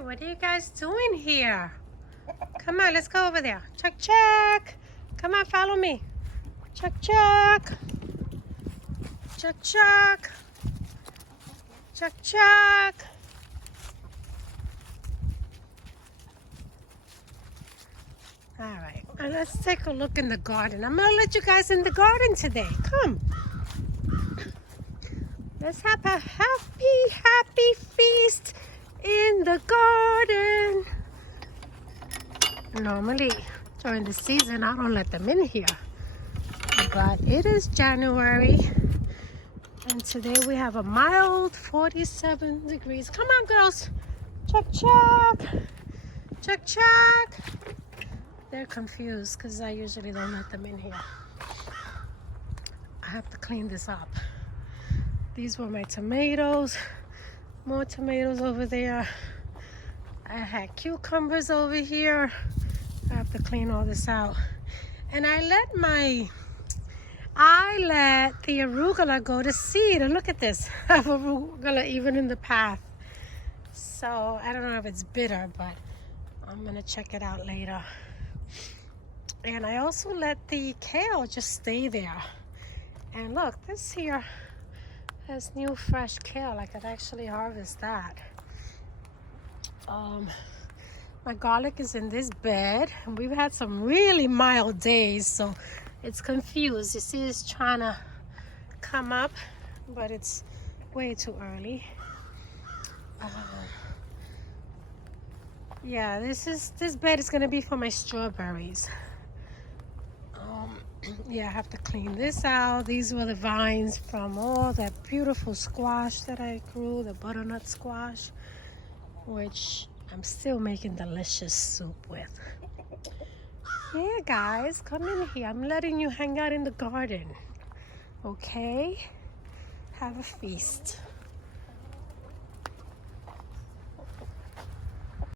what are you guys doing here? Come on, let's go over there. Chuck, Chuck. Come on, follow me. Chuck, Chuck. Chuck, Chuck. Chuck, Chuck. All right, now let's take a look in the garden. I'm gonna let you guys in the garden today. Come. Let's have a happy feast in the garden. Normally, during the season, I don't let them in here. But it is January, and today we have a mild 47 degrees. Come on, girls. Chuck, Chuck. Chuck, Chuck. They're confused because I usually don't let them in here. I have to clean this up. These were my tomatoes. More tomatoes over there. I had cucumbers over here. I have to clean all this out. And I let the arugula go to seed. And look at this. I have arugula even in the path. So I don't know if it's bitter, but I'm gonna check it out later. And I also let the kale just stay there. And look, this here has new fresh kale. I could actually harvest that. My garlic is in this bed. And we've had some really mild days, so it's confused. You see it's trying to come up, but it's way too early. Yeah, this bed is gonna be for my strawberries. Yeah, I have to clean this out. These were the vines from all that beautiful squash that I grew, the butternut squash, which I'm still making delicious soup with. Yeah, guys, come in here. I'm letting you hang out in the garden. Okay? Have a feast.